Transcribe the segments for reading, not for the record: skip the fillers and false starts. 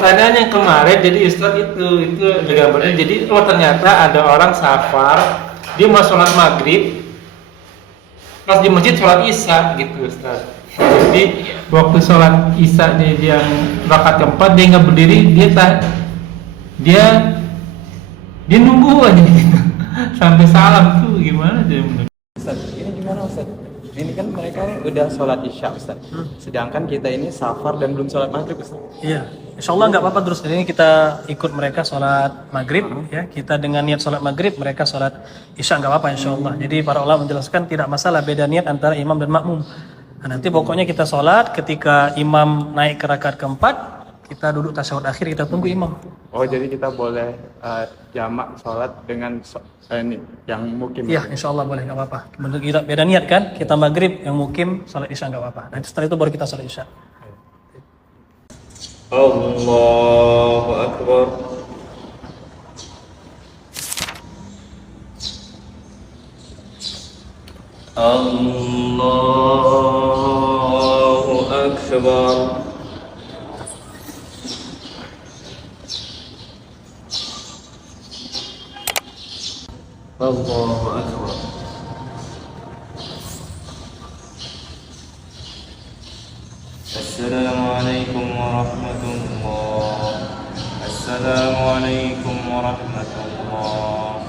pertanyaan yang kemarin, jadi Ustadz itu gambarnya. Jadi ternyata ada orang safar, dia mau sholat maghrib, pas di masjid sholat isya gitu Ustadz. Jadi waktu sholat isya dia yang rakaat keempat dia nggak berdiri, dia nunggu aja gitu. Sampai salam tuh gimana dia menurut Ustaz, ini gimana Ustaz? Ini kan mereka udah sholat isya Ustaz, sedangkan kita ini safar dan belum sholat maghrib Ustaz. Iya, insya Allah nggak apa-apa terus. Ini kita ikut mereka sholat maghrib, ya. Kita dengan niat sholat maghrib, mereka sholat isya nggak apa-apa insya Allah. Jadi para ulama menjelaskan tidak masalah beda niat antara imam dan makmum. Nah, nanti pokoknya kita sholat ketika imam naik ke rakaat keempat, kita duduk tasyahud akhir, kita tunggu imam. Oh jadi kita boleh jamak sholat dengan ini yang mukim. Iya, insya Allah boleh, nggak apa-apa. Bentuk kita beda niat kan, kita maghrib, yang mukim sholat isya nggak apa-apa. Nanti setelah itu baru kita sholat isya. Allahu Akbar. Allahu Akbar. Allahu Akbar. Assalamualaikum warahmatullah. Assalamualaikum warahmatullah.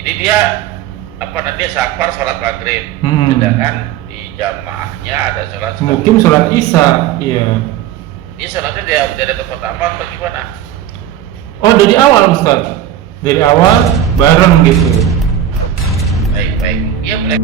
Jadi dia dia safar sholat maghrib, sedangkan di jamaahnya ada sholat mungkin sholat isya, iya. Ini sholatnya dia dari pertama atau gimana? Oh dari awal Ustaz, dari awal bareng gitu. Baik, iya boleh.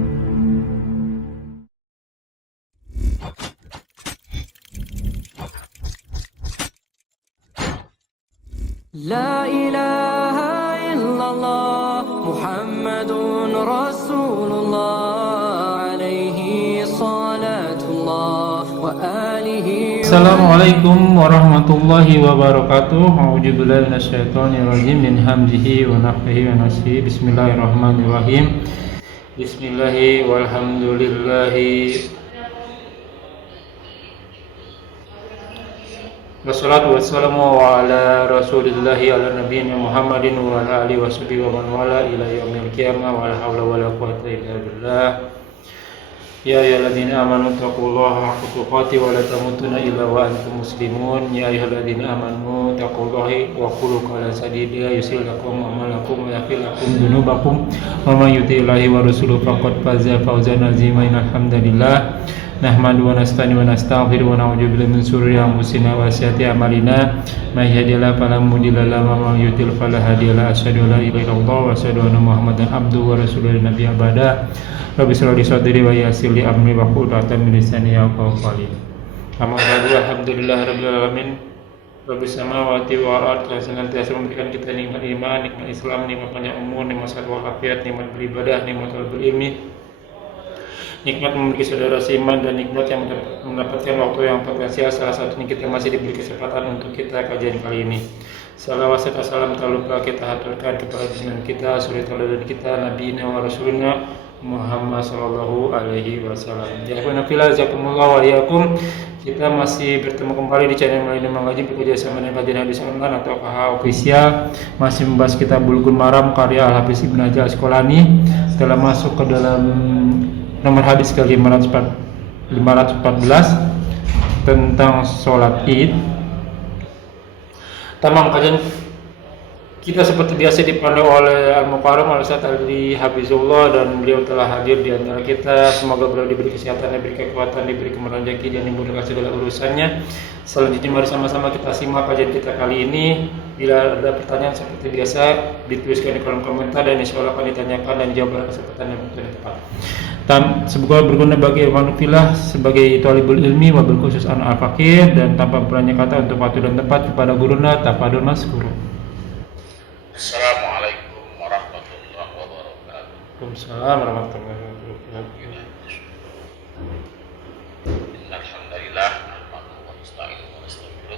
La ilaha illallah Muhammadun Rasulullah alaihi salatullah wa alihi. Assalamualaikum warahmatullahi wabarakatuh. A'udzubillahi minasyaitonirrajim min hamzihi wa nafthihi wa nafthihi. Bismillahirrahmanirrahim. Bismillahi walhamdulillahi wassalatu wassalamu ala rasulillahi ala nabiyina Muhammadin wa ala alihi washabihi wa man wala ila yaumil qiyamah wa la haula wa la quwwata illa billah. Ya ayyuhalladzina amanu taqullaha haqqa tuqatih wa la tamutunna illa wa antum muslimun. Ya ayyuhalladzina amanu taqullaha wa qulu qawlan sadida yuslih lakum a'malakum wa yaghfir lakum dzunubakum wa may yuti'illahi wa rasulahu faqad faza fawzan 'azima. Alhamdulillah nahmadu wa nasta'inu wa nastaghfiru wa na'udzu billahi min shururi anfusina wa sayyiati a'malina. May yahdihillahu fala mudilla lahu wa may yudlil fala hadiya lahu. Asyhadu an la ilaha illallah wa asyhadu anna Muhammadan abduhu wa rasuluhu nabiyya ba'da. Rabbi shrah li sadri wa yassir li amri wa hlul 'uqdatam min lisani yafqahu qawli. Amma ba'du, alhamdulillahirabbil alamin. Rabbis samawati wal ardi, senantiasa memberikan kita nikmat iman, nikmat Islam, nikmat panjang umur, nikmat sehat walafiat, nikmat beribadah, nikmat berilmi, nikmat memiliki saudara seiman, dan nikmat yang mendapatkan waktu yang potensial. Salah satunya kita masih diberi kesempatan untuk kita kajian kali ini. Salawat serta salam tak lupa kita haturkan kepada junjungan kita, suri tauladan kita, Nabi wa Rasulullah Muhammad sallallahu alaihi wasallam. Jazakumullah khairan, jazakumullah wa iyyakum. Kita masih bertemu kembali di channel Malina Mengaji bekerja sama dengan kajian hadis online atau KH Official. Masih membahas kitab Bulughul Maram karya Al-Hafiz Ibnu Hajar Asqalani. Setelah masuk ke dalam nomor hadis ke 514 tentang sholat Id. Tamam kajian kita seperti biasa dipandu oleh Al-Mukarram Al-Ustadz Ali Habizullah, dan beliau telah hadir di antara kita. Semoga beliau diberi kesehatan, diberi kekuatan, diberi kemurahan rezeki, dan dimudahkan segala urusannya. Selanjutnya mari sama-sama kita simak kajian kita kali ini. Bila ada pertanyaan seperti biasa dituliskan di kolom komentar, dan insya Allah akan ditanyakan dan dijawab pada kesempatan yang tepat. Semoga berguna bagi manufillah sebagai talibul ilmi, wabil khusus anak al-fakir, dan tanpa bertanya kata untuk waktu dan tempat kepada guruna tafadhol maskura. Assalamualaikum warahmatullahi wabarakatuh. Waalaikumsalam warahmatullahi wabarakatuh. Alhamdulillah, nahmaduhu wa nasta'inuhu wa nastaghfiruh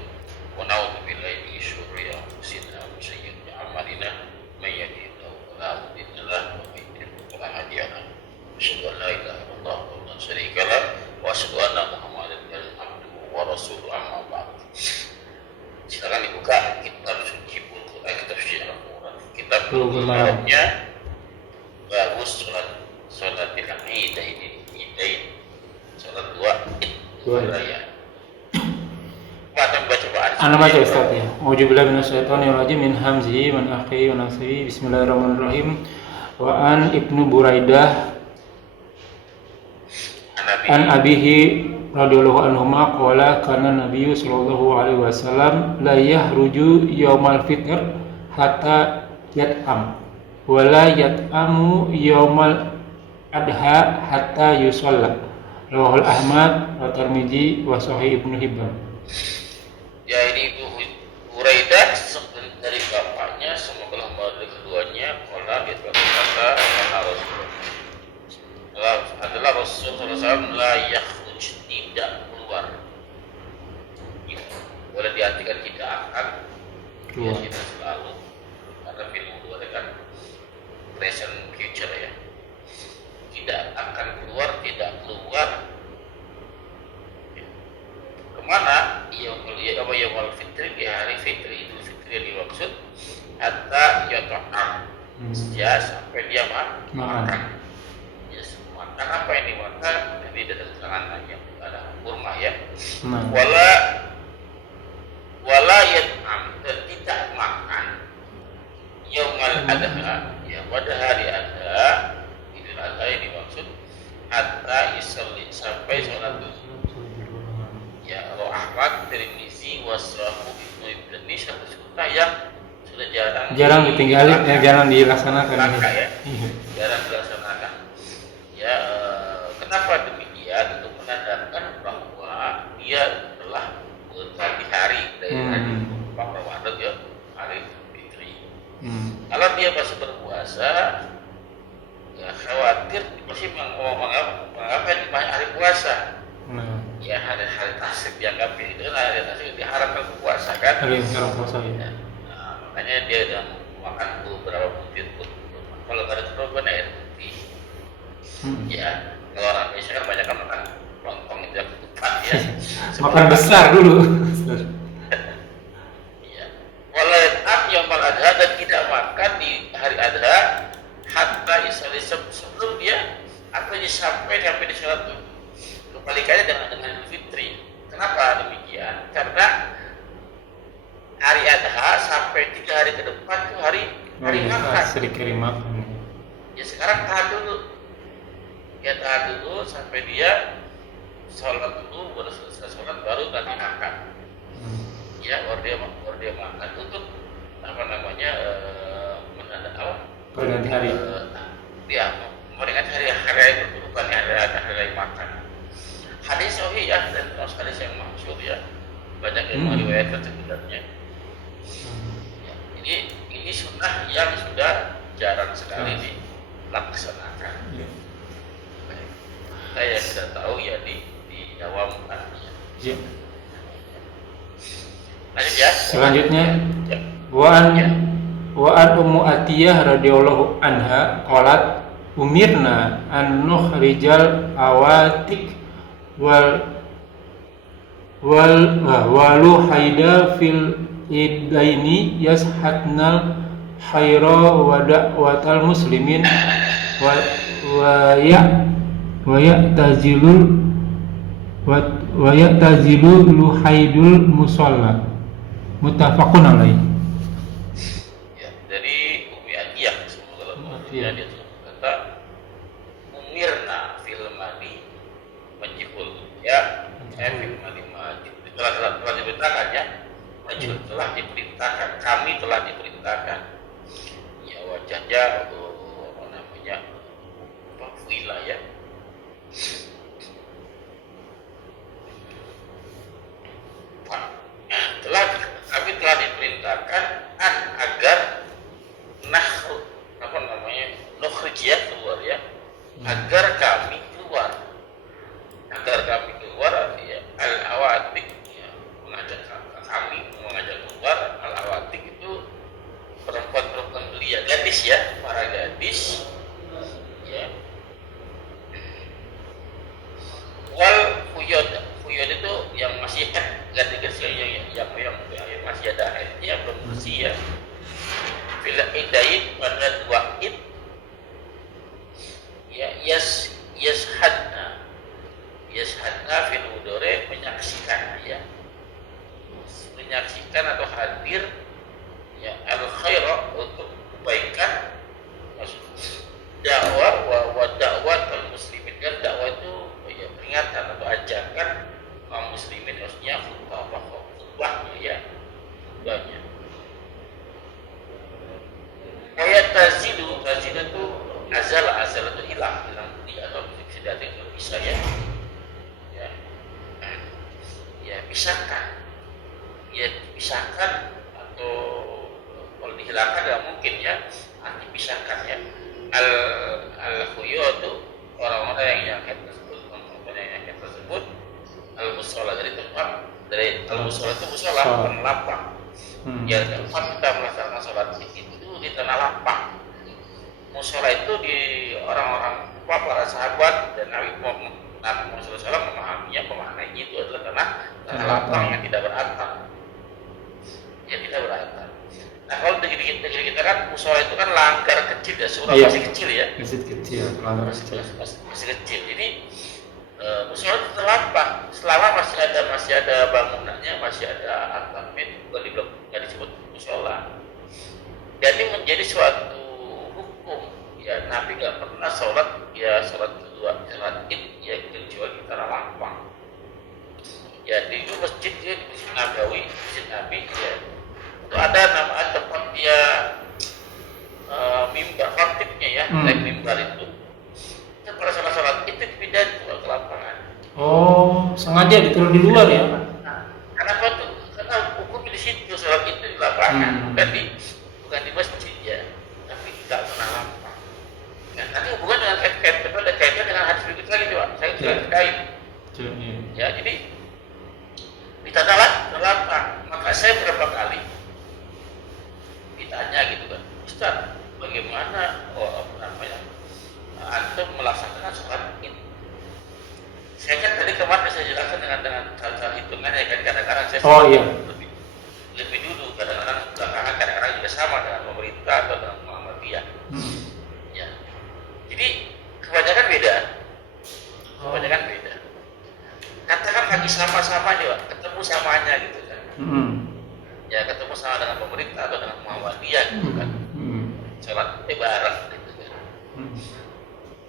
wa na'udzu billahi min syururi anfusina wa sayyiati a'malina. May yahdihillahu fala mudilla lahu wa may yudlil fala hadiya lahu. Asyhadu an la ilaha illallah wa la syarika lahu wa asyhadu anna sebelum malam. Ibaratnya bagus sholat yang idain, sholat dua raya. Baca bacaan. Ana baca Ustaz ya. Auzubillahi minasyaitonir rajim min hamzihi wa nafthihi wa nafthihi. Bismillahirrahmanirrahim. Wa an Ibnu Buraidah an abihi radhiyallahu anhu qala kana nabiyyu sallallahu alaihi wasallam la yahruju yaumal fitr hatta yat'am wa la yat'amu yaumal adha hatta yusalla. Rawahul Ahmad wa Tirmidzi wa Sahih Ibnu Hibban. Ya, ini Ibu Buraidah dari bapaknya, semoga Allah dari keduanya. Qala dia berkata, adalah Rasulullah SAW la yakhruj, tidak keluar. Boleh diartikan tidak akan, dia tidak selalu, karena film keluar kan present future ya. Tidak akan keluar, tidak keluar. Kemana? Yaumul fitri, di hari fitri, Idul Fitri yang dimaksud, hatta yata'am, ya sampai dia makan. Ya, makan apa yang dimakan? Jadi ada keterangan yang ada kurma ya. Wala yat'am, dan tidak makan yaumul adha, ya pada hari adha, Idul Adha yang dimaksud, hatta yusalli, sampai sholat zuhur. Ya, Roh Ahmad, Tirmizi, Wasrahu, Ibnu Ibni, satu sunnah yang sudah jarang ditinggalin, jarang dilaksanakan. Ya. Jarang dilaksanakan. Ya, kenapa demikian? Untuk menandakan bahwa dia telah berganti hari dari hari Ramadan ya, hari Fitri. Kalau dia masih berpuasa, ya khawatir masih mengapa di hari puasa. Ya, hari tasik dianggap itu kan hari tasik diharapkan puasa kan? Hari puasa ya. Nah, makanya dia udah makan beberapa butir pun. Kalau nggak ada keroban air putih. Ya, kalau orang Indonesia kan banyak kan makan lontong itu yang ketupat ya. Makan besar dulu. Ya. Walau yaumal adha, dan tidak makan di hari adha hatta isali, sebelum dia atau sampai di sholat tuh. Kebalikannya dengan Idul Fitri. Kenapa demikian? Karena hari Adha sampai 3 hari ke depan itu hari makan. Sering makan. Ya sekarang tahan dulu. Ya tahan dulu sampai dia sholat dulu, baru selesai sholat baru nanti makan. Ya baru dia makan untuk perganti hari. Dia memperingat hari-hari berbulan, hari-hari makan. Hadis sahih ya, dan hadis yang masyhur ya, banyak yang meriwayatkan sebenarnya. Ya, ini sunnah yang sudah jarang sekali dilaksanakan. Saya sudah tahu ya di Jawa bukan. Ya. Lanjut ya. Selanjutnya, Ya. wa an Ummu Atiyah radhiyallahu anha qalat umirna an nukhrijal awatik walu haida fil idaini yashatnal khaira wa da'watal muslimin wa ya'tazilul luhaidul musalla muttafaqun alaih. Ya, dari Ummi Atiyah, semoga Allah dia kata umirna fil madi majhul ya, fil madi majhul telah diperintahkan ya, majhul telah diperintahkan, kami telah diperintahkan ya, wajahnya apa namanya wilayah kami telah diperintahkan kita fil mudhari menyaksikan ya. Menyaksikan atau hadir ya al khaira untuk kebaikan, dakwah wa dakwah kaum muslimin, kan dakwah itu ya peringatan atau ajakan kaum muslimin, maksudnya khutbahnya ya, khutbahnya. Kayak tazidu itu azal itu hilang atau tidak bisa ya, ya pisahkan atau kalau dihilangkan tidak mungkin ya, arti pisahkan ya. Al khuyu itu orang-orang yang tersebut al musola dari tempat, dari al musola itu musola bukan lapang. Ya tempat kita melaksanakan sholat itu di tanah lapang. Musola itu di orang-orang para sahabat dan Nabi Muhammad SAW memahaminya, pemaknainya itu adalah tanah lapang yang tidak beratap. Ya tidak beratap. Nah kalau negeri kita kan musola itu kan langgar kecil ya, surau masih kecil ya. Masih kecil, langgar masih kecil. Jadi musola itu terlampah selama masih ada bangunannya, masih ada atapnya, bukan disebut musola. Jadi menjadi suatu hukum ya, Nabi nggak pernah sholat kedua sholat id ya kecuali di tanah lapang. Ya di masjid ya, di Masjid Nabawi, Masjid Nabi ya, itu ada nama tempat dia mimbar khatibnya ya, naik mimbar itu. Kita pada sholat itu dipindah ke lapangan. Oh, sengaja ditaruh di luar ya? Kenapa tuh? Karena hukum di situ, sholat itu di lapangan, bukan di masjid ya, tapi tidak tanah lapang. Nah, nanti hubungan dengan kaitan dengan hadis berikut lagi coba, saya sudah terkait. Ya, jadi di tanah lapang. Maka saya berapa kali ditanya gitu kan, Ustaz, bagaimana antum melaksanakan sholat ini? Saya kan tadi kemarin saya jelaskan dengan cara hitungan ya kan, kadang-kadang saya lebih dulu, kadang-kadang belakangan, kadang-kadang juga sama dengan pemerintah atau dengan Muhammadiyah. Ya. Jadi kebanyakan beda. Katakan lagi sama-sama juga, ketemu samanya gitu kan. Ya ketemu sama dengan pemerintah atau dengan Muhammadiyah gitu kan. Sholat bareng gitu kan.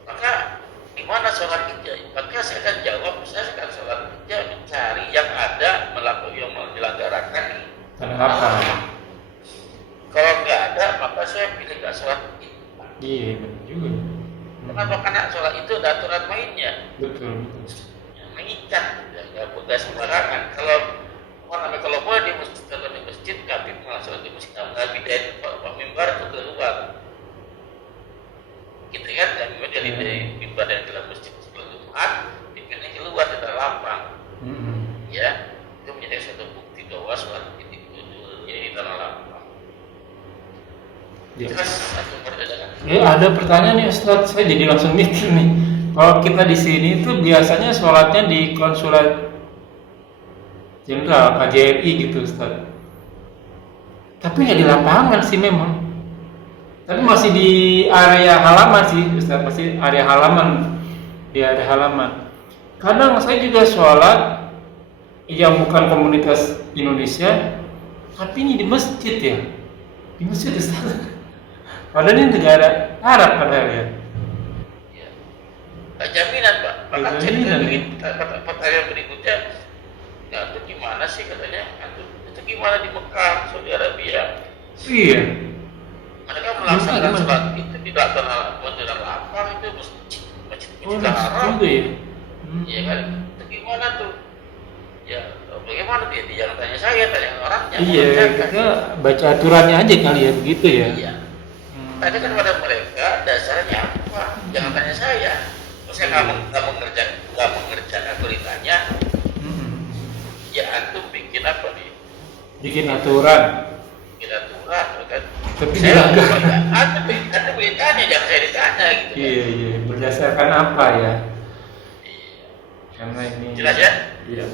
Maka di mana sholat ijazah? Maka saya akan jawab, saya akan sholat ijazah mencari yang ada yang menyelenggarakan di tanah lapang. Kalau nggak ada, maka saya pilih nggak sholat ijazah. Iya, benar juga. Kenapa? Karena sholat itu ada aturan mainnya. Betul. Yang mengikat, nggak sembarangan. Kalau boleh di masjid, kami malah sholat di masjid, nggak pindahin mimbar itu keluar. Gitu kan, dan dari mimbar dan dalam masjid sebelum Jumat, dipindah keluar di dalam lapang. Ya, itu menjadi suatu bukti bahwa sholat itu jadi tanah lapang. Ya. Jelas satu perbedaan. Ya, ada pertanyaan nih Ustaz, saya jadi langsung mikir nih. Kalau kita di sini tuh biasanya sholatnya di konsulat jenderal KJRI gitu Ustaz. Tapi nggak di lapangan sih memang. Tapi masih di area halaman sih Ustaz, masih area halaman. Di area halaman. Kadang saya juga sholat yang bukan komunitas Indonesia, tapi ini di masjid ya. Di masjid Ustaz. Padahal ini negara Arab padahal ya. Jaminan Pak. Maka Jaminan, pertanyaan berikutnya, ya itu gimana sih katanya? Itu gimana di Mekah, Saudi Arabia? Iya. Mereka melaksanakan sholat itu tidak tanah lapang, itu masjid haram. Itu ya. Iya kan? Itu gimana tuh? Ya bagaimana dia? Jangan tanya saya, tanya orangnya. Iya, kita baca aturannya aja kali ya begitu ya. Iya. Tadi kan pada mereka dasarnya apa? Jangan tanya saya. Saya nggak mengerjakan beritanya. Ya antum bikin apa nih? Bikin aturan kan? Tapi saya dilanggar. Anda beritanya, jangan saya ditanya gitu. Iya. Berdasarkan apa ya? Karena ini. Jelas ya? Iya.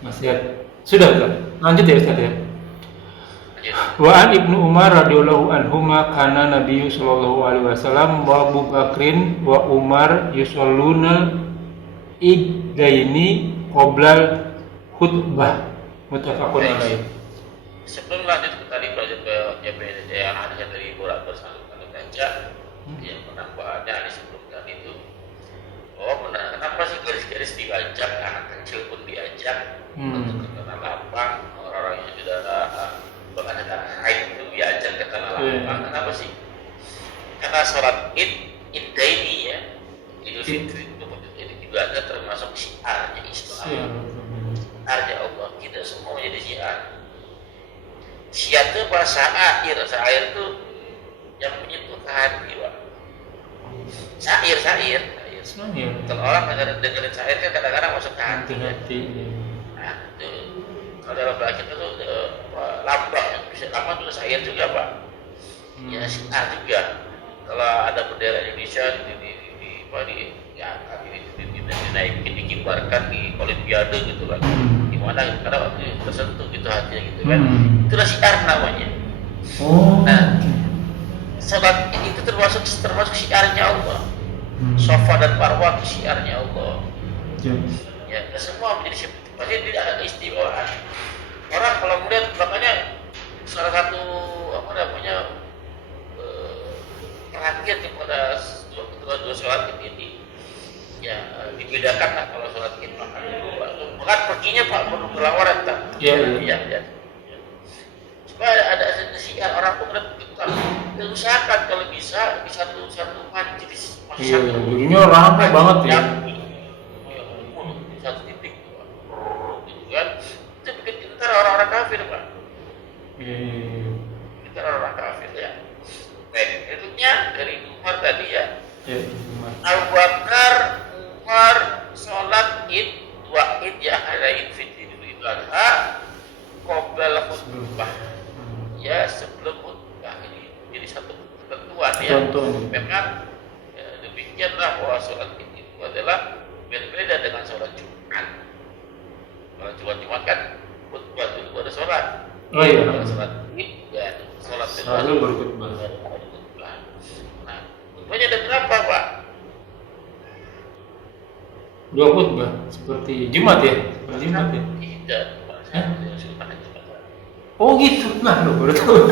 Masih ada? Sudah. Lanjut ya Ustaz ya. Wa an Ibnu Umar radhiyallahu anhuma kana Nabi sallallahu alaihi wasallam wa Abu Bakrin wa Umar yusalluna iddaini qoblal khutbah muttafaqun alaih. Sebelum lanjut ke tadi belajar ke yang ada dari Burak bersama Gajah yang penambahannya di sebelum tadi itu, oh benar, kenapa sih garis-garis diajak, anak kecil pun diajak untuk ke tanah lapang, orang-orang yang sudah mengadakan haid itu diajak ke tanah lapang. Kenapa sih? Karena sholat iddaini ya, Idul Fitri itu juga ada termasuk syiarnya Islam. Syiarnya Allah, kita semua menjadi syiar. Syiar itu bahasa syair itu yang menyentuh ke hati, Pak. Syair. Kalau orang dengerin syair kan kadang-kadang masuk ke hati. Nah, itu kalau dalam bahasa kita tuh lambang, bisa lambang itu syair juga, Pak. Ya syiar juga. Kalau ada bendera Indonesia dinaikin, dikibarkan di Olimpiade gitu kan, gimana karena waktu tersentuh gitu hatinya gitu kan, itulah syiar namanya. Nah, salat itu termasuk syiarnya Allah. Safa dan Marwah itu syiarnya Allah. Ya, semua menjadi seperti pasti tidak ada keistimewaan. Orang kalau melihat, makanya salah satu perhatian kepada dua sholat ini ya dibedakan lah. Kalau sholat id makan perginya Pak perlu berlawaran tak? Ya. Supaya ada sisian orang pun usahakan kalau bisa di satu majelis masyarakat. Begini ramai banget ya. Di satu titik gitu kan. Itu bikin pintar orang-orang kafir, Pak. Pintar orang kafir ya. Baik, berikutnya dari Umar tadi ya. Abu Bakar, Umar sholat id, dua id ya, ada id fitri Idul Adha, qoblal khutbah. Ya, sebelum khutbah ini jadi satu ketentuan ya. Memang demikianlah bahwa sholat id itu adalah berbeda dengan sholat Jumat. Kalau Jumat kan khutbah itu ada sholat. Oh iya. Kalau sholat id ya sholat selalu berkhutbah. Nah, khutbahnya ada berapa, Pak? 2 khutbah seperti Jumat ya? Seperti Jumat ya? Tidak, Oh gitu, nah lo baru tahu.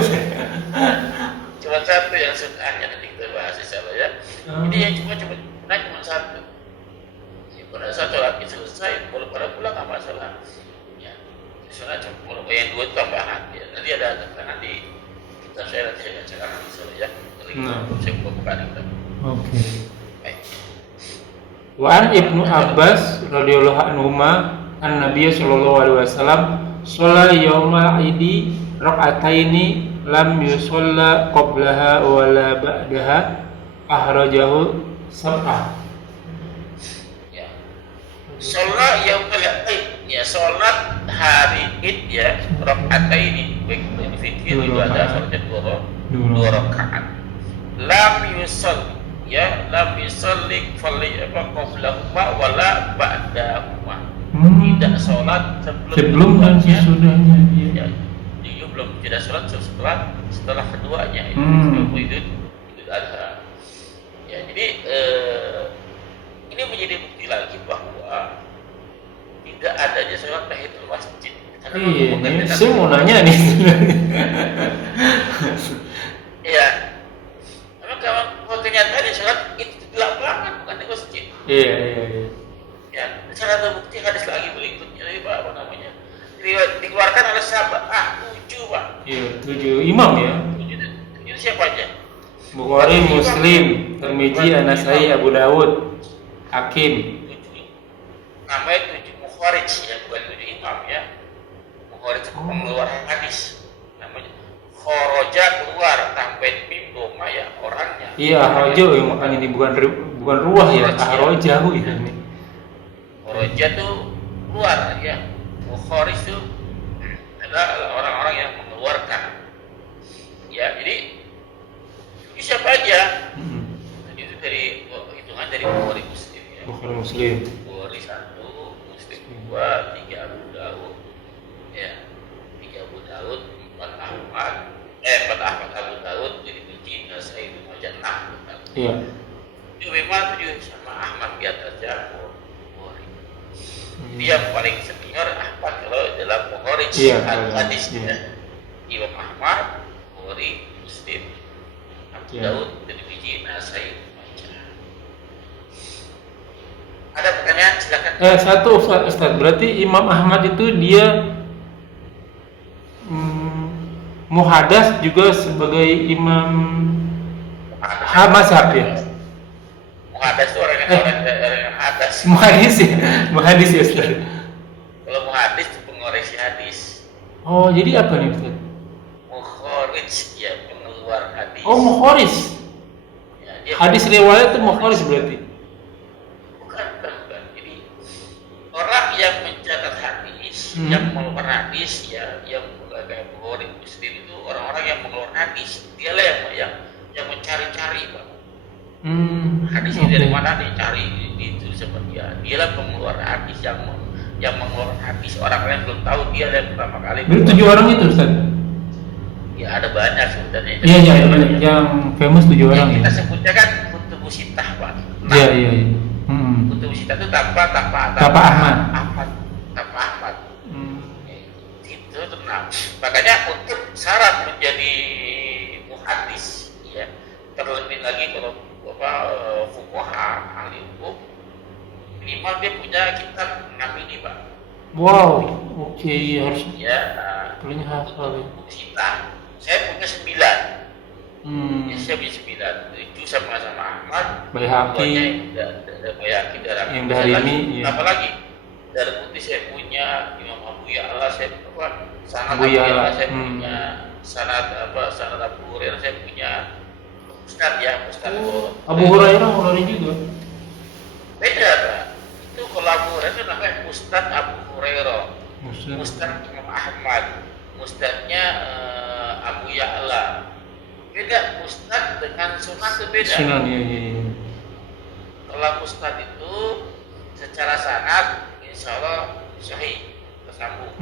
Cuma satu yang sunnahnya nanti kita bahas insyaallah ya. Ini yang cuma satu. Ya, pada saat sholat itu selesai, kalau pada pulang nggak masalah. Ya, soalnya cuma yang 2 tambahan. Ya, nanti ada keterangan di kita saya bacakan insyaallah ya. Saya buka kita. Oke. Wa an Ibnu Abbas radhiyallahu anhuma an-nabiy sallallahu alaihi wasallam shalla yaumal idi rak'ataini lam yusalla qablaha wa la ba'daha ahrajahu sab'ah. Ya. Sholat yaumul id ya, sholat hari id ya, rak'ataini baik Idul Fitri itu ada sholat 2 rakaat. Lam yusalli ya, lam yusalli qablahuma wala ba'dahuma. Tidak sholat sebelum dan sesudahnya. Ya, dia belum tidak sholat setelah keduanya itu Idul Adha. Ya, jadi ini menjadi bukti lagi bahwa tidak adanya sholat tahiyatul masjid. Ini saya mau nanya nih. Ya, memang kalau kenyataannya sholat itu di lapangan bukan di masjid. Iya. Ya, salah satu bukti hadis lagi berikutnya dari apa namanya? Dikeluarkan oleh sahabat 7, Pak. Iya, 7 imam ya. 7 siapa aja? Bukhari, Muslim, Tirmidzi, An-Nasai, Abu Dawud, Hakim. 7 namanya 7 mukharij ya, bukan 7 imam ya. Mukharij itu pengeluar hadis. Namanya kharaja, keluar, tambahin mim doma ya orangnya. Iya, ahroja ya, makanya ini bukan ruah ya, ahroja ini. Kharaja itu keluar ya. Mukharij itu adalah orang-orang yang mengeluarkan. Ya, jadi ini siapa aja? Itu dari hitungan dari Bukhari Muslim ya. Bukhari Muslim. Bukhari 1, Muslim 2, 3 Abu Dawud. Ya, 3 Abu Dawud, 4 Ahmad Abu Dawud, jadi Tirmidzi, Nasai, Ibnu Majah, 6. Iya. Itu memang 7 sama Ahmad di atasnya Bukhari. Dia yang paling senior apa kalau dalam Bukhari Iya, hadisnya. iya. Imam Ahmad, Bukhari, Muslim, Abu Iya. Daud, Tirmidzi, Nasai, Majah. Ada pertanyaan silakan. Satu Ustaz, berarti Imam Ahmad itu dia muhadas juga sebagai imam mazhab ya? Muhadas itu orang yang hadas. Muhadis ya Ustaz. Kalau muhadis itu pengoresi hadis. Oh, jadi apa nih Ustaz? Mukharij ya pengeluar hadis. Oh, mukharis. Ya, dia Hadis riwayat itu mukharis berarti. bukan. Jadi orang yang mencatat hadis, Hmm. yang mengeluarkan hadis ya, yang kayak Bukhari, Muslim itu orang-orang yang mengeluarkan hadis. Dialah yang mencari-cari, Pak. Hadis ini dari mana dicari itu sama dia. Dialah pengeluar hadis yang mengeluarkan hadis. Orang lain belum tahu, dia yang pertama kali. Berarti 7 orang itu Ustaz? Ya ada banyak sebenarnya. Iya, ada banyak. Yang famous 7 orang Yang ya? kita sebutnya kan kutubu sitah, Pak. Iya. Kutubu sitah itu tanpa Tanpa Ahmad. Tanpa Ahmad. Itu tenang. Makanya untuk syarat menjadi muhadis, ya terlebih lagi kalau fuqaha ahli hukum, minimal dia punya kitab 6 ini, Pak. Wow, oke, harus Ya, punya hafal ya. kutubu sitah. Saya punya 9. Hmm. Ya, saya punya 9. 7 sama-sama Ahmad. Baihaqi. Bayaki darah. Yang dari ini, iya. Apalagi dari putih saya punya Imam Abu Ya'la, saya punya sanad Abu Abu Ya'la, Ya'la, saya hmm. punya sanad Abu Hurairah, saya punya Ustad ya, Ustad Abu Hurairah mulai juga. beda, Pak. Itu kalau Abu Hurairah itu namanya Ustad Abu Hurairah, Muslim. Ustad Imam Ahmad, Ustadnya Abu Ya'la. Beda Ustad dengan Sunan itu beda. Sunan ya. Kalau Ustad itu secara sanad insya Allah sahih tersambung.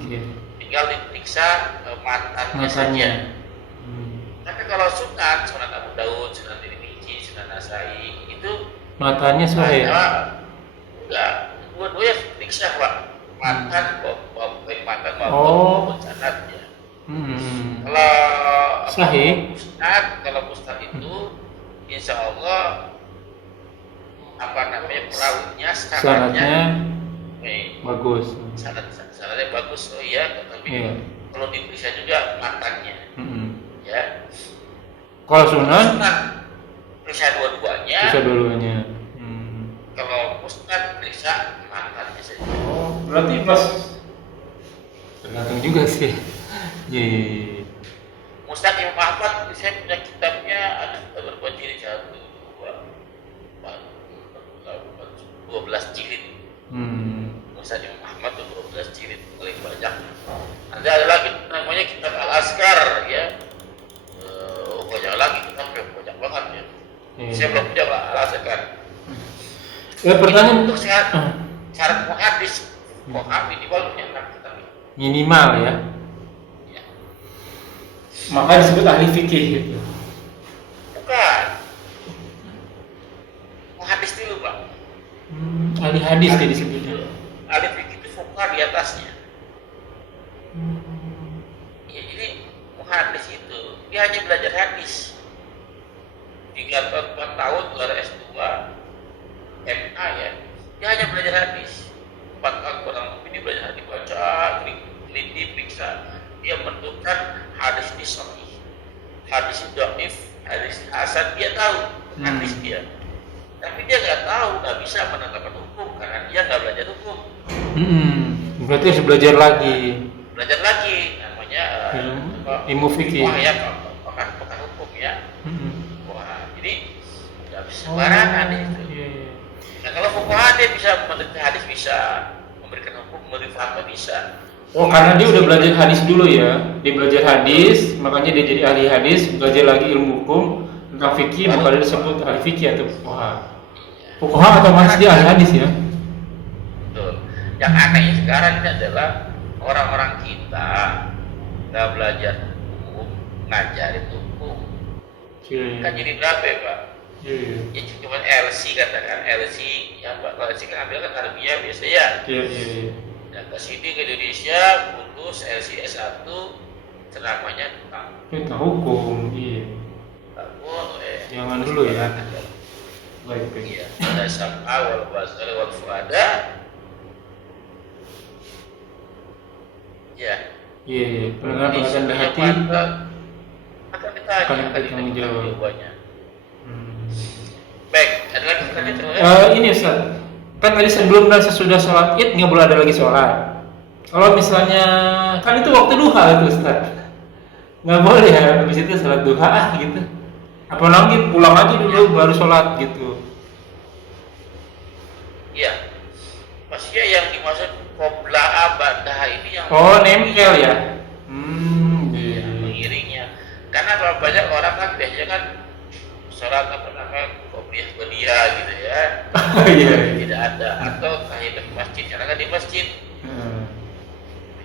Oke. Tinggal diperiksa matannya saja. Makanya. Tapi kalau Sunan Abu Daud, Sunan Tirmidzi, Sunan Nasai itu Matanya sahih. enggak, dua-duanya diperiksa, Pak. Matan baik matan maupun sanadnya. Kalau Sahih. kalau Ustad itu insya Allah perawinya Sanadnya bagus. sanadnya bagus, oh iya, tapi Iya. perlu diperiksa juga matannya, ya. Kalau Sunan Periksa dua-duanya. bisa dulunya. Kalau Ustad periksa matannya saja. Oh, berarti pas tergantung juga sih. Iya. Ustad Imam Ahmad, saya punya kitabnya ada berapa jilid? 12 jilid. Ustad Imam Ahmad itu 12 jilid paling banyak. Nanti ada lagi namanya kitab Al-Azkar, ya. Banyak lagi kitabnya, banyak banget ya. Saya belum punya Pak Al-Azkar. Pertanyaan Untuk syarat muhadis, minimal punya 6 kitab. minimal ya. Ya. Maka disebut ahli fikih gitu. Bukan. Muhadis dulu, Pak. Ahli hadis dia disebutnya. Ahli fikih itu fuqaha di atasnya. Ya, jadi muhadis itu dia hanya belajar hadis. 3 tahun 4 tahun gelar S2 MA ya. Dia hanya belajar hadis. 4 tahun kurang lebih dia belajar hadis, baca, teliti, periksa. Dia menentukan hadis ini sahih, hadis ini dhaif, hadis ini hasan. Dia tahu hadis dia. Tapi dia nggak tahu, nggak bisa menetapkan hukum karena dia nggak belajar hukum. Berarti harus belajar lagi. Belajar lagi namanya Ilmu fikih. wah ya, pakar hukum ya. Wah, jadi nggak bisa sembarangan itu. Iya. Nah, kalau fuqaha dia bisa meneliti hadis, bisa memberikan hukum, memberi fatwa bisa. Oh, karena dia udah belajar hadis dulu ya. Dia belajar hadis, makanya dia jadi ahli hadis, belajar lagi ilmu hukum tentang fikih, maka dia disebut ahli fikih atau fuqaha. Fuqaha otomatis dia ahli hadis ya. Betul. Yang anehnya sekarang ini adalah orang-orang kita nggak belajar hukum, ngajarin hukum. Kan jadi berapa ya, Pak? Iya. Ya cuma LC katakan LC, ya kalau LC kan ambil kan harfiah biasa ya. Iya. Nah ke sini ke Indonesia putus LC S1 ceramahnya tentang Kita hukum, iya. tak boleh. Jangan dulu ya. Baik. Iya, ada sam'a wal basar wal fuada. Ya. Iya. Pendengar-pendengar dan hati. Akan ditanya, Akan ditanggung jawab. jawabannya. Baik, ada lagi pertanyaan terus. Ini Ustaz, kan tadi sebelum dan sesudah sholat id nggak boleh ada lagi sholat. Kalau misalnya kan itu waktu duha itu Ustaz, nggak boleh ya. Habis itu sholat duha gitu. Apalagi pulang aja dulu baru sholat gitu. Iya. Maksudnya yang dimaksud qobla abadah ini yang Oh, nempel ya. Iya, mengiringnya. Karena kalau banyak orang kan biasanya kan sholat apa namanya qobliyah badiah gitu ya. Iya. Tidak ada atau tahiyat di masjid karena kan di masjid.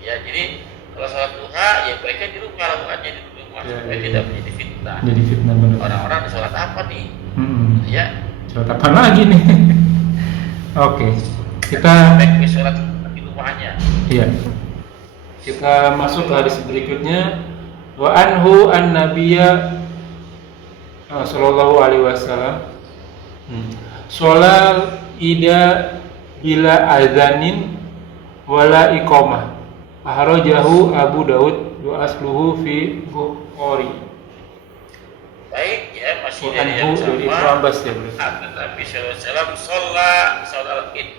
Ya, jadi kalau sholat duha ya baiknya di rumah lakukannya di rumah supaya tidak menjadi fitnah. Jadi fitnah benar. Orang-orang sholat apa nih? Ya, Sholat apa lagi nih? Oke, kita baik sholat di rumahnya. iya. Kita masuk ke hadis berikutnya. Wa anhu an nabiyya sallallahu alaihi wasallam. Sholat ida bila azanin wala iqamah. Ahrajahu Abu Daud wa asluhu fi Bukhari. Baik ya, masih Wa dari yang anhu dari Ibnu sama. Abbas ya berarti. Nabi SAW sholat id.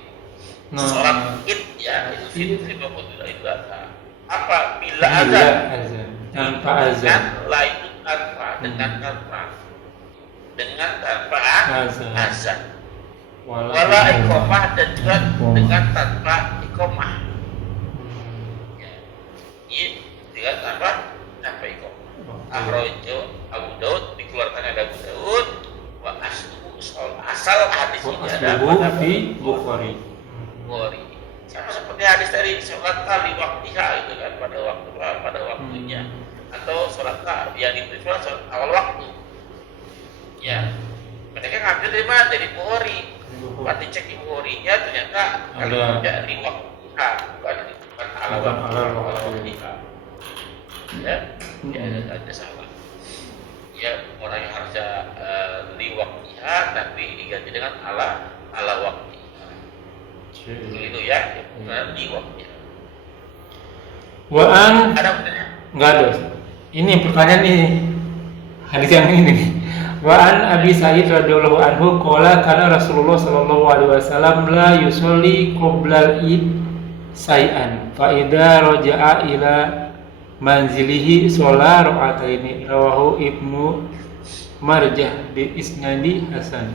Nah. Sholat id ya, itu fitri maupun Idul Adha. Apa? Bila Bila azan. azan. Tanpa azan. Dengan la itu tanpa, dengan tanpa. Dengan tanpa azan. Wala iqamah dan juga dengan tanpa iqamah. Ya. Ini dengan tanpa iqamah. Ahrojo Abu Daud dikeluarkan oleh Abu Daud. Wa asal hadis ini Asluhu ada fi Bukhari. Bukhari. Sama seperti hadis dari sholat kali waktiha itu kan pada waktunya atau sholat yang diperlukan sholat awal waktu. Ya, mereka ngambil dari mana? Dari Bukhari. Pas dicek di Bukhari-nya ternyata Ada. dari waktiha bukan ala waktiha. Ya, ada salah. Ya, orang yang harusnya li waktiha tapi diganti dengan ala waktiha. Itu ya, di waktiha. Wa'an Ada pertanyaan? enggak ada. Ini pertanyaan nih. Hadis yang ini nih. Wa'an Abi Sa'id radhiyallahu anhu qala kana Rasulullah sallallahu alaihi wasallam la yusolli qoblal id say'an fa idza raja'a ila manzilihi sholat rakaataini rawahu Ibnu Marjah bi isnadi hasan.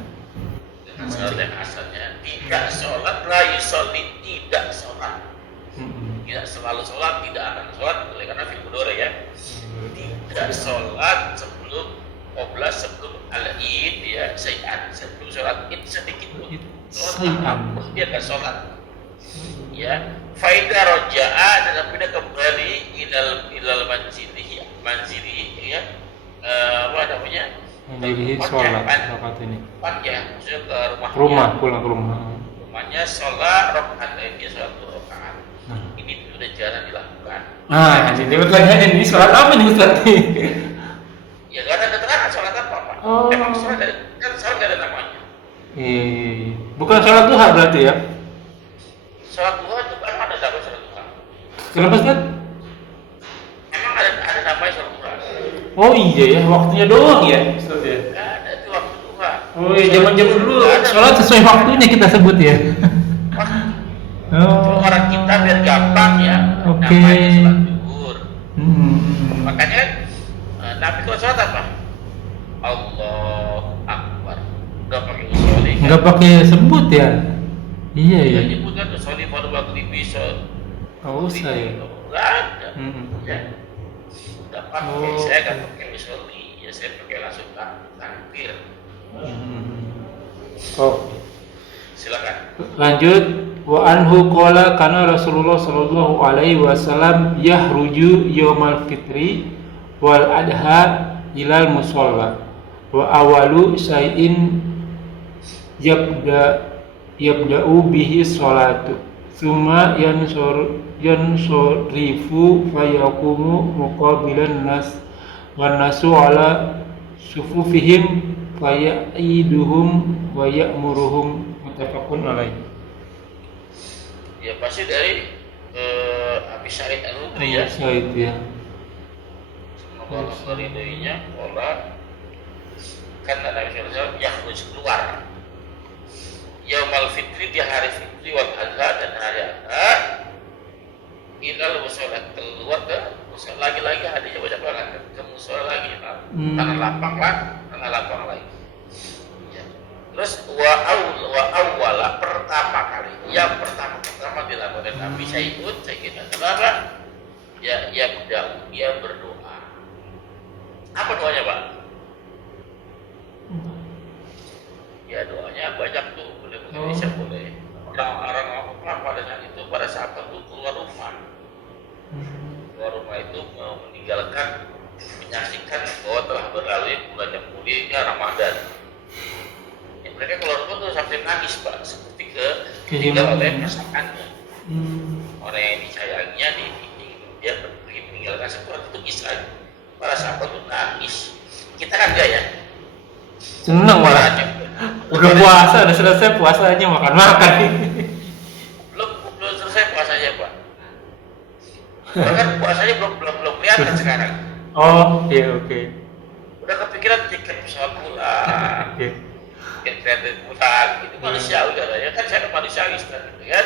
Sholat asalnya tidak sholat, la yusolli tidak sholat, tidak selalu sholat, tidak akan sholat oleh karena fil mudhari ya. Tidak sholat sebelum qobla sebelum al-id ya, say'an sebelum sholat id sedikit pun. Dia akan sholat. Ya, faida roja'a dan pindah kembali ilal manzilihi ya, apa namanya? Mandiri sholat rakaat ini. Ya, maksudnya ke Rumah, pulang ke rumah. rumahnya sholat rakaat dia sholat 2 rakaat. Ini sudah jarang dilakukan. Jadi pertanyaan ini sholat apa nih Ustaz? Ya gak ada keterangan sholat apa Pak. Oh. Emang sholat gak ada namanya. Bukan sholat duha berarti ya? Sholat duha itu kan ada sholat duha. Kenapa Ustaz? Emang ada namanya sholat duha. Oh iya ya, waktunya doang ya Ustaz ya? Gak ada itu waktu duha. Oh iya, zaman-zaman dulu sholat sesuai waktunya kita sebut ya. Kalau orang kita biar gampang ya, Oke. namanya sholat duhur. Hmm. Makanya Nabi kalau sholat apa? Allahu Akbar. Gak pakai usolli. Nggak pakai sebut ya? Iya ya. Ya nyebutkan usolli pada waktu bisa. Oh saya. Gak ada. Ya. Gak pakai. Oh. Saya gak pakai usolli. Ya saya pakai langsung takbir. Oh. Silakan. Lanjut. Wa anhu qala kana Rasulullah sallallahu alaihi wasallam yahruju yaumal fitri wal adha ilal musalla wa awalu syai'in yabda'u bihi sholatu summa yansorifu fayakumu muqabilan nas wan nasu ala sufufihim faya'iduhum wa ya'muruhum muttafaqun alaih. Ya pasti dari Abi Sa'id Al-Khudri ya. Sa'id ya. Semoga Allah meridhoinya. Pola kan Nabi SAW yakhruj keluar Yaumal Fitri di hari Fitri wal Adha dan hari Adha. Ilal musola keluar ke musola lagi hadisnya banyak banget ke musola lagi tanah lapang lagi. Ya. Terus wa awwala pertama kali yang pertama dilakukan Nabi Sayyidina kenapa? Ya dia berdoa. Apa doanya, Pak? Ya doanya banyak tuh, boleh Indonesia boleh. Orang pada saat itu pada sahabat itu keluar rumah itu meninggalkan menyaksikan bahwa telah berlalu bulan yang mulia Ramadan. Ya, mereka keluar rumah tuh sampai nangis, Pak, seperti ketinggalan oleh pasangannya. Orang yang disayanginya dia pergi meninggalkan seperti itu kisah. Para sahabat itu nangis. Kita kan enggak ya? Seneng malah. Udah puasa, udah selesai puasanya makan belum selesai puasanya, Pak. Bahkan puasanya belum kelihatan sekarang. Oh iya oke. Udah kepikiran tiket pesawat pulang, tiket kereta pulang, itu manusiawi katanya kan, saya manusiawi gitu kan.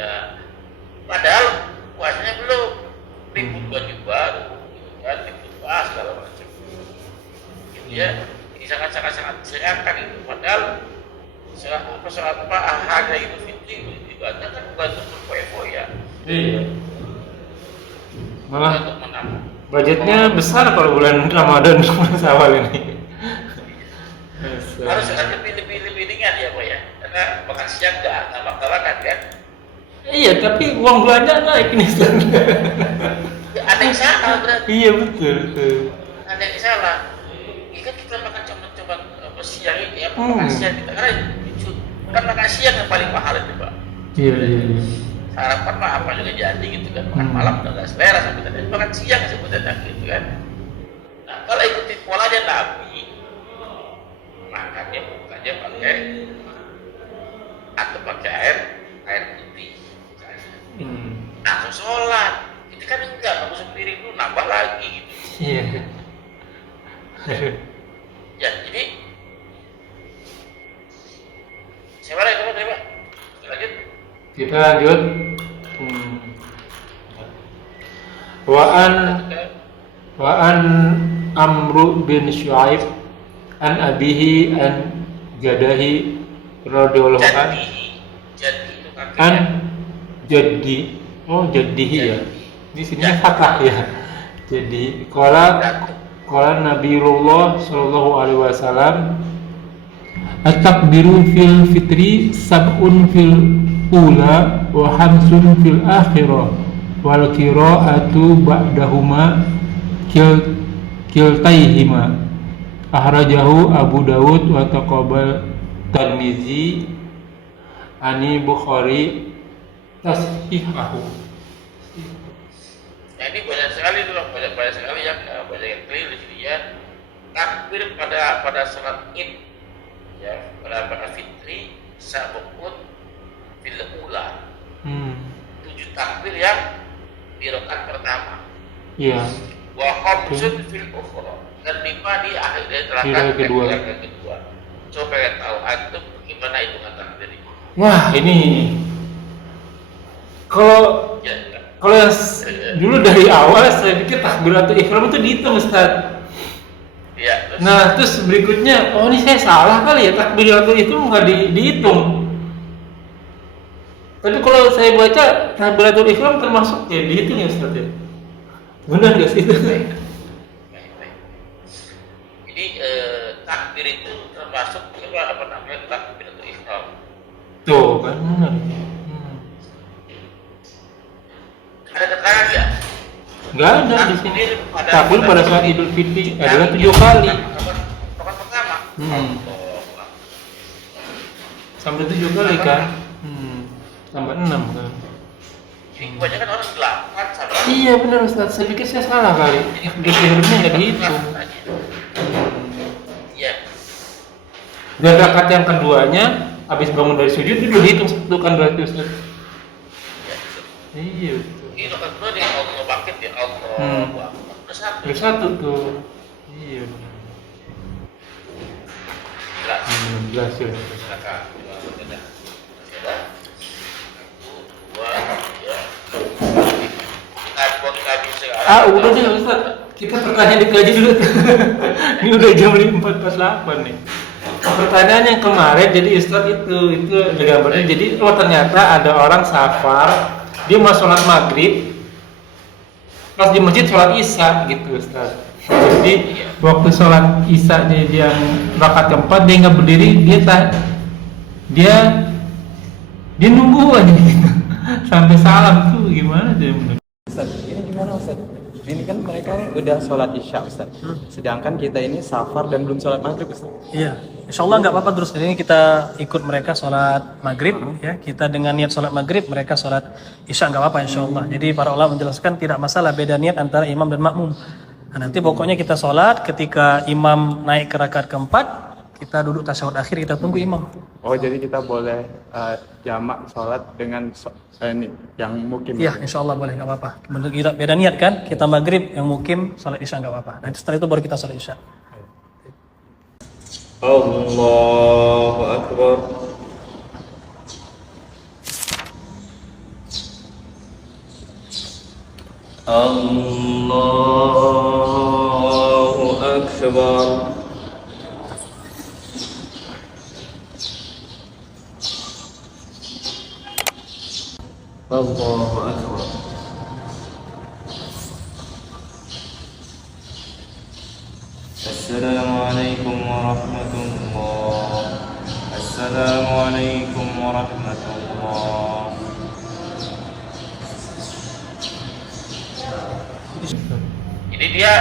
Ya, padahal puasanya belum, ribut baju baru, gitu kan, ribut segala macam. Gitu ya. Ini sangat disayangkan itu. Padahal harga Idul Fitri ibadah kan bukan untuk foya-foya. Iya. Malah budgetnya besar kalau bulan Ramadan bulan Syawal ini. Harus ada lebih ringan ya, Pak ya. Karena makan siang nggak makan kan. Iya, tapi uang belanja naik nih. Ya, ada yang salah berarti. Iya betul. Ada yang salah. Ini kan kita makan cuma siang ini ya, makan siang kita karena bukan makan siang yang paling mahal itu, Pak. Iya. Sarapan mah apa juga jadi gitu kan, makan malam udah nggak selera sebenarnya, makan siang sebenarnya gitu kan. Nah kalau ikutin polanya Nabi, makannya bukannya pakai atau pakai air putih, langsung sholat. Itu kan enggak, langsung piring dulu nambah lagi gitu. Iya. Ya jadi siapa lagi teman Pak? Lanjut. Kita lanjut. Wa an Amru bin Shu'aib an abihi an jadahi radhiyallahu an an jaddi. Oh jaddihi ya. Di sini fathah ya. Jadi qala Nabiullah sallallahu alaihi wasallam at-takbiru fil fitri sab'un fil ula wa hamsun fil akhirah wal qira'atu ba'dahuma kiltaihima akhrajahu Abu Dawud wa taqabbal Tirmizi ani Bukhari tashihahu. Nah ini banyak sekali yang banyak yang keliru di sini ya. Takbir pada salat Id ya, pada Fitri sab'un fil ula. 7 takbir yang di rakaat pertama. Iya. Wa khamsun fil ukhra. Dan 5 di akhir dari rakaat kedua. Coba ya tahu antum gimana hitungan takbir ini? Wah, ini kalau yang dulu dari awal saya pikir takbiratul ihram itu dihitung, Ustaz. Iya, terus. Nah, terus berikutnya, oh ini saya salah kali ya, takbiratul itu nggak dihitung. Tapi kalau saya baca takbiratul ihram termasuk ya dihitung ya, Ustaz ya. Benar nggak sih itu? Baik. Jadi takbir itu termasuk apa namanya takbiratul ihram. Tuh kan benar. Ada keterangan nggak? Nggak ada di sini. Takbir pada saat Idul Fitri adalah 7 kali. Kapan Allah. Sampai 7 kali kan? Tambah 6 kan? Jadi kebanyakan orang 8 sama. Iya benar Ustaz, saya pikir saya salah kali. Takbiratul nggak dihitung. Iya. Dan rakaat yang keduanya, habis bangun dari sujud itu dihitung satu kan berarti Ustaz? Iya. Iya betul. Ini rakaat kedua nih Allah bangkit ya Allah. Udah satu. Ada satu tuh. Iya benar. Jelas. 16 ya. Silakan. Masih ada. 1, 2, 3. Nggak bisa. Udah deh Ustaz. Kita pertanyaan dikaji dulu. Ini udah jam 4.48 nih. Pertanyaan yang kemarin jadi Ustaz itu ada gambarnya. Jadi ternyata ada orang safar, dia mau sholat maghrib, pas di masjid sholat isya gitu Ustaz. Jadi waktu sholat isya dia yang rakaat keempat dia nggak berdiri, dia nunggu aja gitu. Sampai salam tuh gimana dia? Ustaz, ini gimana Ustaz? Ini kan mereka udah sholat isya Ustaz. Sedangkan kita ini safar dan belum sholat maghrib Ustaz. Iya, insya Allah nggak apa-apa terus. Jadi ini kita ikut mereka sholat maghrib, ya. Kita dengan niat sholat maghrib, mereka sholat isya nggak apa-apa insya Allah. Jadi para ulama menjelaskan tidak masalah beda niat antara imam dan makmum. Nah, nanti pokoknya kita sholat ketika imam naik ke rakaat keempat, kita duduk tasyahud akhir, kita tunggu imam. Oh jadi kita boleh jamak sholat dengan ini yang mukim. Iya, insya Allah boleh, nggak apa-apa. Menurut kita beda niat kan, kita maghrib, yang mukim sholat isya nggak apa-apa. Nanti setelah itu baru kita sholat isya. Allahu Akbar. Allahu Akbar. Allahu Akbar. Assalamualaikum warahmatullah. Assalamualaikum warahmatullah. Jadi dia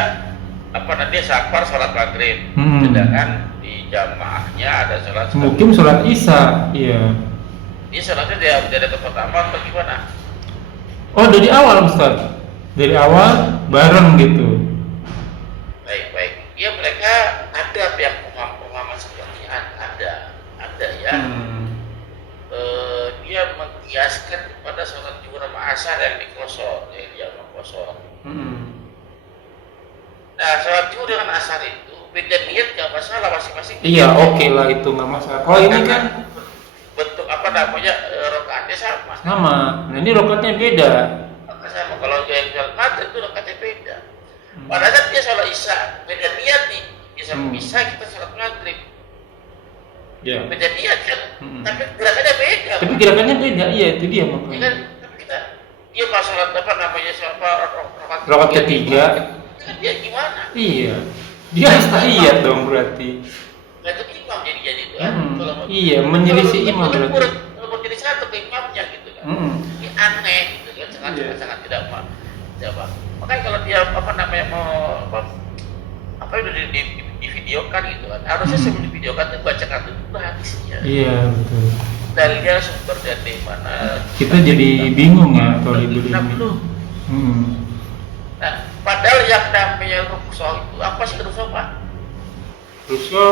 dia safar sholat maghrib, sedangkan di jamaahnya ada sholat. Mungkin sholat isya, iya. Ini sholatnya dia ada ke pertama atau gimana? Oh dari awal Ustaz, dari awal bareng gitu. Baik. Ya mereka ada yang pemahaman seperti ada ya. Dia mengkiaskan kepada sholat zuhur sama asar yang dikosong, yang kosong. Nah, sholat zuhur dengan asar itu beda niat nggak masalah masing-masing. Iya, oke lah itu nggak masalah. Kalau ini kan bentuk rokaatnya sama. sama. Nah ini rakaatnya beda. Sama. Kalau yang sholat maghrib itu rokaatnya beda. Padahal dia sholat isya, beda niat nih. Dia sholat isya, kita sholat maghrib. Ya. Beda niat kan, tapi gerakannya beda. Tapi gerakannya beda, iya itu dia Ya makanya. kan, tapi dia pas sholat Rakaat ketiga. Kan dia gimana? Iya. Dia harus tahiyat dong berarti. Nah itu imam jadi itu kan. Iya, menyelisih imam berarti. Kalau mau jadi satu ke imamnya gitu kan. Ini aneh gitu kan, sangat tidak apa. Makanya kalau dia mau udah di videokan gitu kan. Harusnya sebelum divideokan itu bacakan dulu hadisnya. Iya betul. Dalilnya sumber dari mana? Kita jadi bingung ya kalau dibeli ini. Nah, padahal yang namanya rukhsah itu apa sih rukhsah Pak? Rukhsah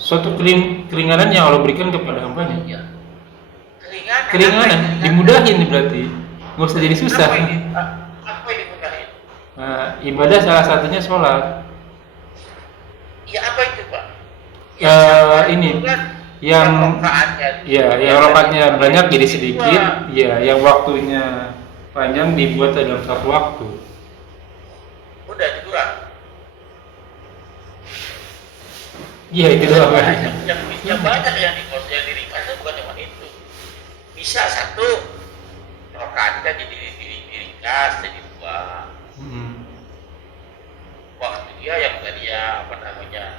suatu keringanan yang Allah berikan kepada hambanya. Iya. Keringanan. Keringanan, dimudahin nih berarti. Nggak usah jadi susah. Apa yang dimudahin? Ibadah salah satunya sholat. Ya apa itu Pak? Ini yang rakaatnya banyak jadi sedikit, ya yang waktunya panjang dibuat dalam satu waktu. Udah dikurang. Iya itu doang. Yang banyak yang diringkas itu bukan cuma itu. Bisa satu rakaatnya diringkas jadi dua. Waktu dia yang tadinya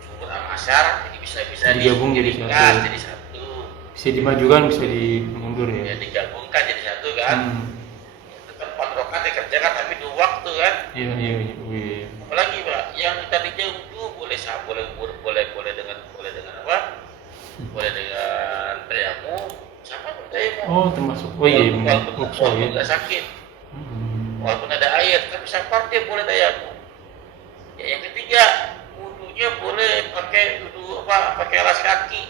zuhur sama asar jadi bisa digabung jadi diringkas satu. jadi satu. Bisa dimajukan, bisa dimundur Ya ya. digabungkan jadi satu kan. Tetap 4 rakaat dikerjakan tapi 2 waktu kan. Iya. Apalagi Pak, yang tadinya wudu boleh boleh dengan apa? Boleh dengan tayamum, sama tayamum. Oh, termasuk. Oh iya, rukso Walaupun ya. nggak sakit, Hmm. walaupun ada air, tapi safar dia boleh tayamum. Ya, yang ketiga, wudunya boleh pakai wudu pakai alas kaki.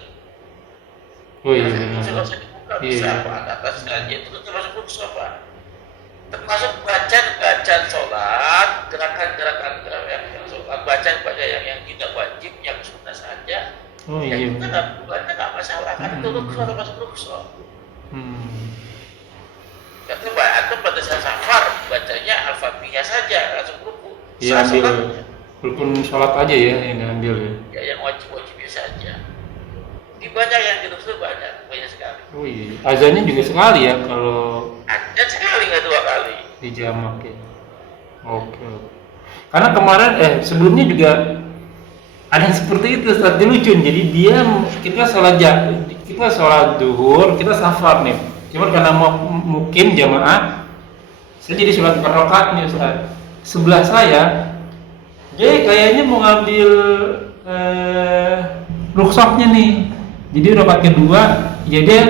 Oh iya, Alas kaki benar. kalau bisa dibuka Iya, bisa iya. Pak, atas saja itu termasuk rukso Pak. Termasuk bacaan sholat, gerakan-gerakan yang sholat, bacaan yang tidak wajib, yang sunnah saja. Oh Ya iya. itu kan bukannya nggak masalah, kan itu rukso termasuk rukso. Hmm. Atau pada saat safar bacanya al-fatihah saja langsung ruku. Iya, Saat ambil sholat, rukun sholat aja ya yang diambil ya. ya yang wajib-wajibnya saja. Di banyak yang di rukso banyak sekali. Oh iya, azannya juga sekali ya kalau Ada sekali nggak 2 kali. di jamak ya. Oke. Karena kemarin sebelumnya juga ada yang seperti itu, Ustaz, dia lucu. Jadi kita sholat duhur, kita safar nih. Cuman karena mau mukim jamaah, saya jadi sholat 4 rakaat nih, Ustaz. Sebelah saya, dia kayaknya mau ngambil ruksaknya nih. Jadi rakaat kedua, ya dia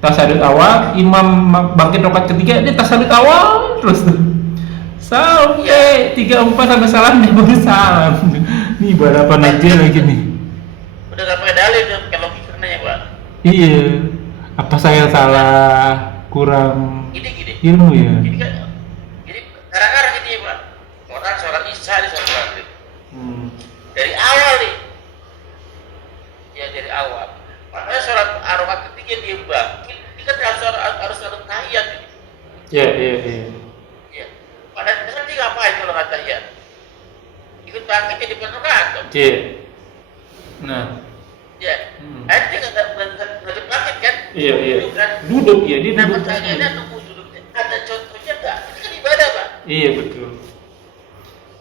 tasyahud awal, imam bangkit rakaat ketiga, dia tasyahud awal terus tuh. Sampai 34 sampai salam dia baru salam. Nih balapan aja lagi nih. Udah nggak pakai dalil tuh kalau logikanya ya Pak. Iya. Apa saya salah kurang Gini. ilmu ya? Jadi kadang-kadang ini Pak. Orang sholat isya di sholat maghrib. Hmm. Dari awal nih. Ya dari awal. Makanya sholat rakaat ketiga dia bangkit. Ini kan harus sholat tahiyat ini. Iya. Ya. Padahal kan dia ngapain kalau nggak tahiyat? Ikut bangkit jadi penuh. Iya. Nah. Ya. Dia nggak bangkit kan? Iya. Duduk kan? Duduk ya, dia Nah duduk. pertanyaannya nunggu duduknya. Ada contohnya nggak? Ini kan ibadah Pak. Iya betul.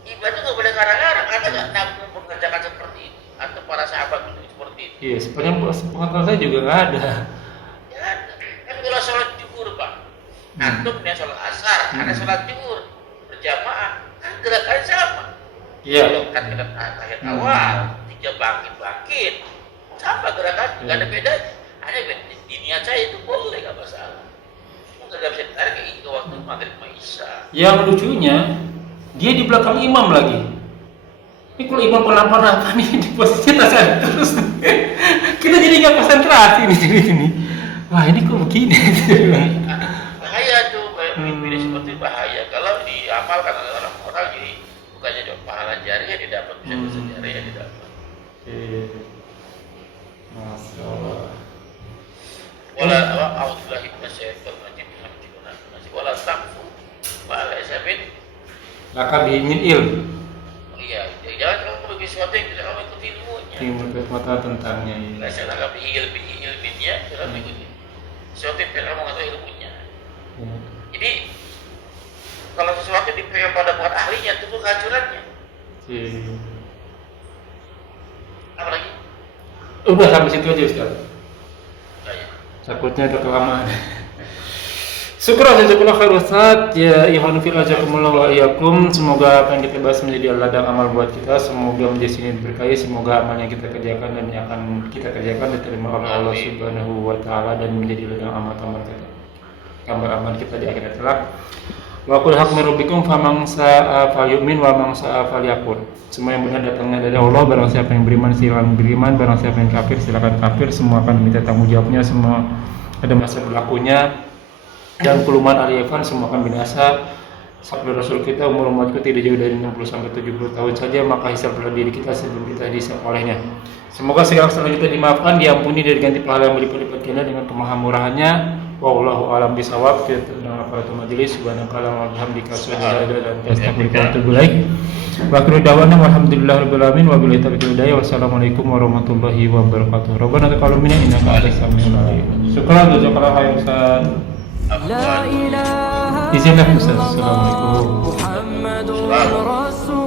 Ibadah nggak boleh ngarang-ngarang. Ada nggak Nabi mengerjakan seperti itu? Atau para sahabat dulu seperti itu? Iya, sepanjang pengetahuan saya juga nggak ada. Ya ada. Kan kalau sholat zuhur Pak. Antum nih sholat asar, ada sholat zuhur berjamaah, kan gerakannya sama. Iya. Kan kita tahiyat awal, 3 bangkit, sama gerakan, nggak ada bedanya. Ada beda. Di niat saya itu boleh nggak masalah. Cuma nggak bisa ditarik kayak itu waktu maghrib sama isya. Yang lucunya, dia di belakang imam lagi. Ini kalau imam kenapa-napa nih di posisinya tasyahud terus. Kita jadi nggak konsentrasi nih di sini. Wah ini kok begini? Bahaya tuh, mimpi seperti itu bahaya. Kalau diamalkan oleh orang-orang jadi bukannya dapat pahala jariah didapat, bisa dosa jariah didapat. Masya Allah. Wala a'udzubillahi minasyaitonir rajim. Wala taqfu ma laysa bin. Laka bimin il. Iya, jangan kamu bagi sesuatu yang tidak kamu ikuti ilmunya. Yang berkata tentangnya ini. Nggak salah kamu ilminya, tidak kamu ikuti. Sesuatu yang tidak kamu nggak tahu ilmunya. Jadi kalau sesuatu dipegang pada bukan ahlinya, itu kehancurannya. Apalagi? Udah sampai situ aja Ustaz. Nah, ya. Takutnya udah kelamaan. Syukur jazakallahu khair Ustaz. Ya ikhwan fillah jazakumullah wa iyyakum. Semoga apa yang kita bahas menjadi ladang amal buat kita. Semoga menjadi sini berkahi. Semoga amal yang kita kerjakan dan yang akan kita kerjakan diterima oleh Allah Subhanahu wa taala dan menjadi ladang amal kita. Gambar amal kita di akhirat kelak. Wa qul haqqu min rabbikum faman sa'a falyu'min wa man sa'a falyakfur. Semua yang benar datangnya dari Allah. Barang siapa yang beriman silakan beriman, barang siapa yang kafir silakan kafir. Semua akan diminta tanggung jawabnya, semua ada masa berlakunya. Dan puluhan ahli Evan semua akan binasa. Sabda Rasul kita, umur umatku tidak jauh dari 60 sampai 70 tahun saja, maka hisab pada diri kita sebelum kita dihisab olehnya. Semoga segala kesalahan kita dimaafkan, diampuni dan diganti pahala yang berlipat-lipat ganda dengan kemahamurahannya. Wallahu a'lam bishawab. Kita tenang para majelis. Subhanakallahumma wa bihamdika asyhadu an la ilaha illa anta astaghfiruka wa atubu ilaik. Wa akhiru da'wana walhamdulillahirabbil alamin wa billahi taufiq hidayah. Wassalamualaikum warahmatullahi wabarakatuh. Rabbana taqabbal minna innaka antas samiul alim. Syukran jazakallahu khairan Ustaz. لا إله Izinkan إلا Ustaz. الله Assalamualaikum. محمد رسول